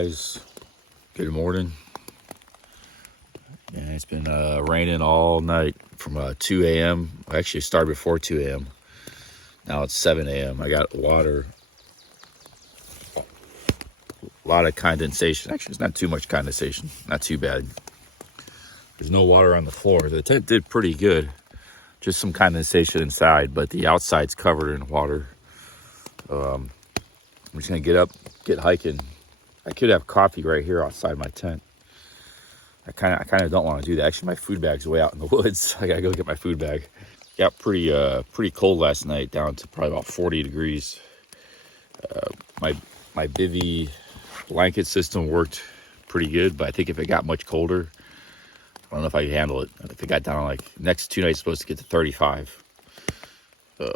guys, good morning. And it's been raining all night from 2 a.m. Actually, it started before 2 a.m. Now it's 7 a.m. I got water, a lot of condensation. Actually, it's not too much condensation, not too bad. There's no water on the floor. The tent did pretty good, just some condensation inside, but the outside's covered in water. I'm just gonna get up, get hiking. I could have coffee right here outside my tent. I kind of don't want to do that. Actually, my food bag's way out in the woods. I gotta go get my food bag. Got pretty cold last night, down to probably about 40 degrees. My bivy blanket system worked pretty good, but I think if it got much colder, I don't know if I could handle it. If it got down, like next 2 nights, supposed to get to 35. So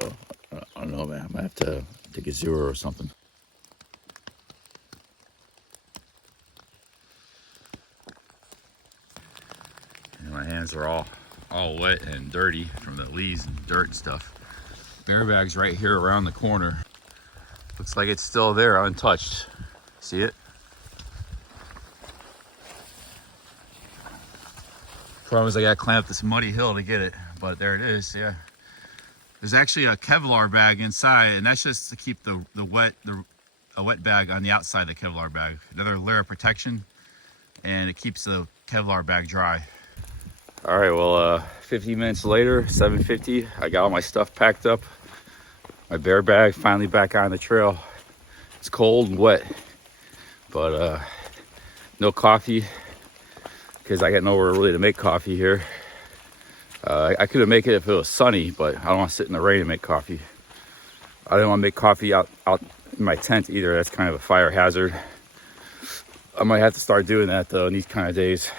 I don't know, man. I might have to take a zero or something. And my hands are all wet and dirty from the leaves and dirt and stuff. Bear bag's right here around the corner. Looks like it's still there, untouched. See it? Problem is I gotta climb up this muddy hill to get it, but there it is. Yeah. There's actually a Kevlar bag inside, and that's just to keep a wet bag on the outside of the Kevlar bag. Another layer of protection, and it keeps the Kevlar bag dry. All right, well, 15 minutes later, 7:50, I got all my stuff packed up. My bear bag finally back on the trail. It's cold and wet, but no coffee, because I got nowhere really to make coffee here. I could have made it if it was sunny, but I don't want to sit in the rain and make coffee. I didn't want to make coffee out in my tent either. That's kind of a fire hazard. I might have to start doing that though in these kind of days.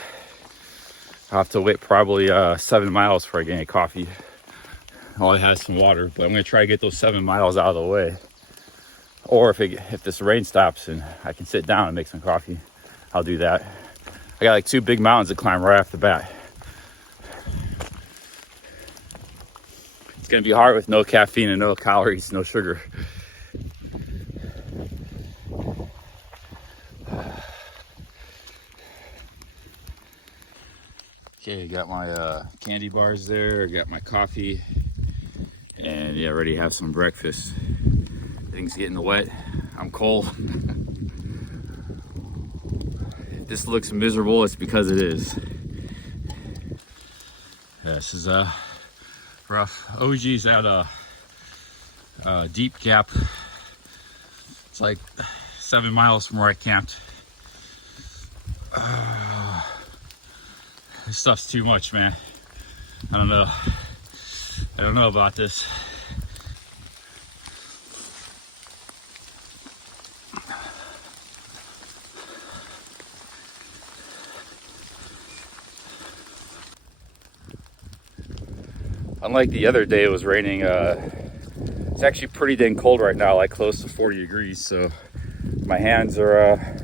I'll have to wait probably 7 miles before I get any coffee. All I have is some water, but I'm gonna try to get those 7 miles out of the way. Or if this rain stops and I can sit down and make some coffee, I'll do that. I got like 2 big mountains to climb right off the bat. It's gonna be hard with no caffeine and no calories, no sugar. Okay, I got my candy bars there, got my coffee, and yeah, ready to have some breakfast. Things getting wet, I'm cold. If this looks miserable, it's because it is. Yeah, this is rough. OG's at a deep gap. It's like 7 miles from where I camped. This stuff's too much, man. I don't know about this. Unlike the other day, it was raining. It's actually pretty dang cold right now, like close to 40 degrees. So my hands are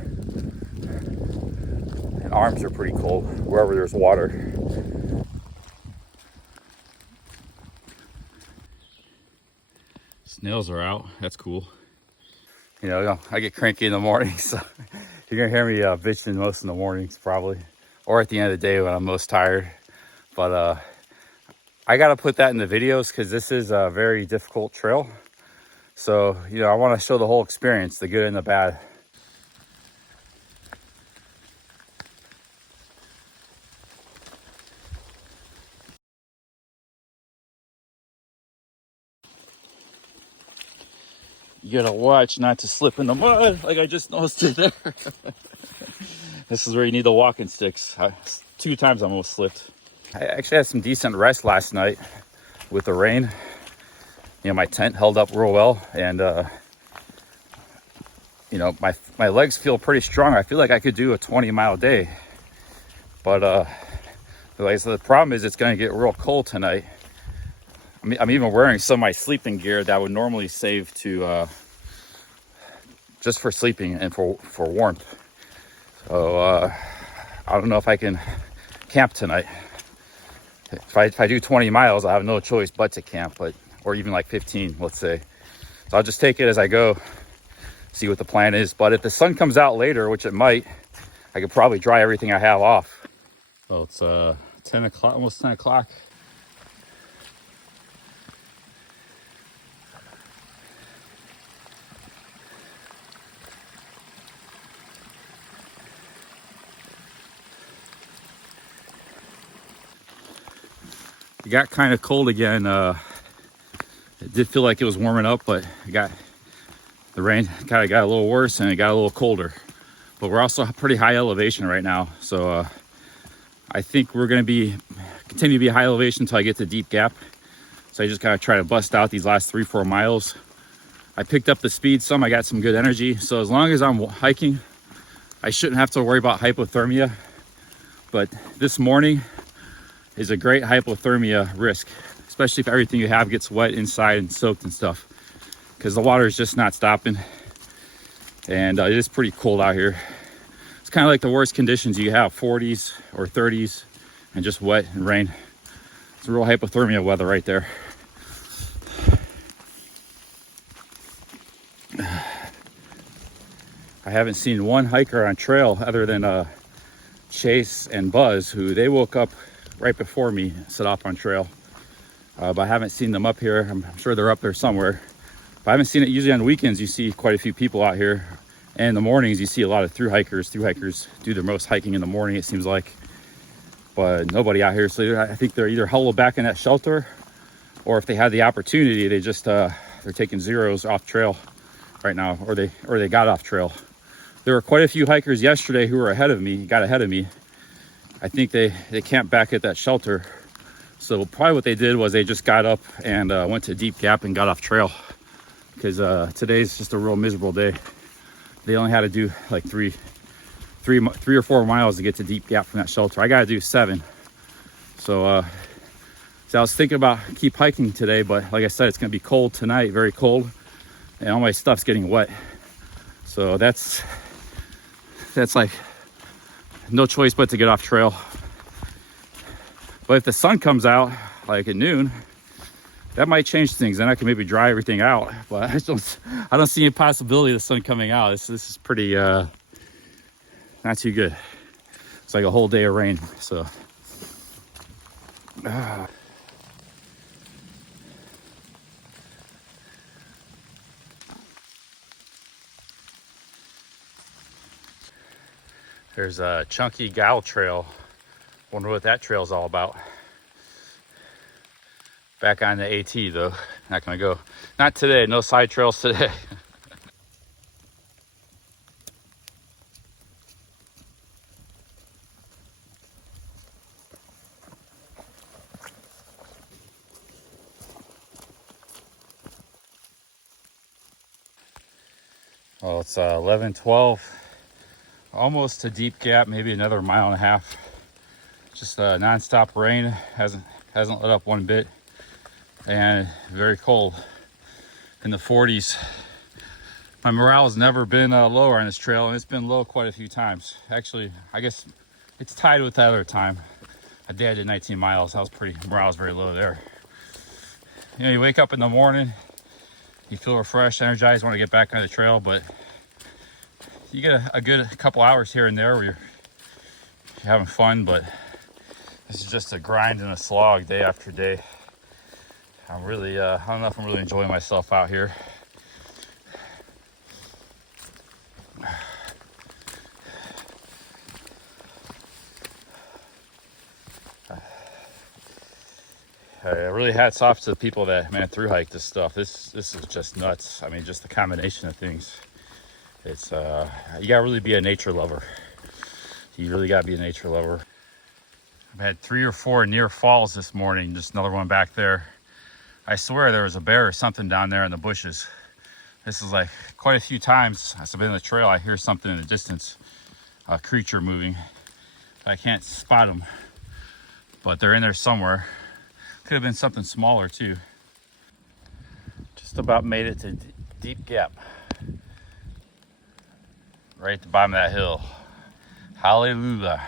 and arms are pretty cold wherever there's water. Snails are out. That's cool. You know, I get cranky in the morning, so you're gonna hear me bitching most in the mornings probably, or at the end of the day when I'm most tired. But I gotta put that in the videos because this is a very difficult trail. So, you know, I want to show the whole experience, the good and the bad. You gotta watch not to slip in the mud like I just noticed it there. This is where you need the walking sticks. 2 times I almost slipped. I actually had some decent rest last night with the rain. You know, my tent held up real well, and you know, my legs feel pretty strong. I feel like I could do a 20-mile day, but like I said, the problem is it's gonna get real cold tonight. I'm even wearing some of my sleeping gear that I would normally save to just for sleeping and for warmth. So I don't know if I can camp tonight. If I do 20 miles, I have no choice but to camp, or even like 15, let's say. So I'll just take it as I go. see what the plan is. But if the sun comes out later, which it might, I could probably dry everything I have off. So it's 10 o'clock, almost 10 o'clock. It got kind of cold again. It did feel like it was warming up, but the rain kind of got a little worse and it got a little colder. But we're also pretty high elevation right now, so I think we're going to continue to be high elevation until I get to Deep Gap. So I just gotta try to bust out these last 3-4 miles. I picked up the speed some. I got some good energy, so as long as I'm hiking, I shouldn't have to worry about hypothermia. But this morning is a great hypothermia risk, especially if everything you have gets wet inside and soaked and stuff, because the water is just not stopping. And it is pretty cold out here. It's kind of like the worst conditions you have, 40s or 30s and just wet and rain. It's real hypothermia weather right there. I haven't seen one hiker on trail other than Chase and Buzz, who they woke up right before me, set off on trail. But I haven't seen them up here. I'm sure they're up there somewhere. But I haven't seen it. Usually on weekends, you see quite a few people out here. And in the mornings, you see a lot of through hikers. Through hikers do their most hiking in the morning, it seems like. But nobody out here. So I think they're either huddled back in that shelter, or if they had the opportunity, they just they're taking zeros off trail right now, or they got off trail. There were quite a few hikers yesterday who were got ahead of me. I think they camped back at that shelter. So probably what they did was they just got up and went to Deep Gap and got off trail, because today's just a real miserable day. They only had to do like three or 4 miles to get to Deep Gap from that shelter. I got to do 7. So I was thinking about keep hiking today, but like I said, it's going to be cold tonight, very cold, and all my stuff's getting wet. So that's like no choice but to get off trail. But if the sun comes out like at noon, that might change things. Then I can maybe dry everything out. But I don't see any possibility of the sun coming out. This is pretty not too good. It's like a whole day of rain. So there's a Chunky Gal Trail. Wonder what that trail's all about. Back on the AT though. Not gonna go. Not today. No side trails today. Well, it's 11:12. Almost to Deep Gap. Maybe another 1.5 miles. Just non-stop rain. Hasn't let up one bit. And very cold, in the 40s. My morale has never been lower on this trail, and it's been low quite a few times. Actually, I guess it's tied with that other time. A day I did 19 miles. Morale was very low there. You know, you wake up in the morning, you feel refreshed, energized, want to get back on the trail, but you get a good couple hours here and there where you're having fun, but this is just a grind and a slog day after day. I'm really, I don't know if I'm really enjoying myself out here. Really hats off to the people that through hike this stuff. This is just nuts. I mean, just the combination of things. It's you gotta really be a nature lover. You really gotta be a nature lover. I've had 3 or 4 near falls this morning. Just another one back there. I swear there was a bear or something down there in the bushes. This is like quite a few times as I've been on the trail, I hear something in the distance, a creature moving. I can't spot them, but they're in there somewhere. Could have been something smaller too. Just about made it to Deep Gap. Right at the bottom of that hill. Hallelujah.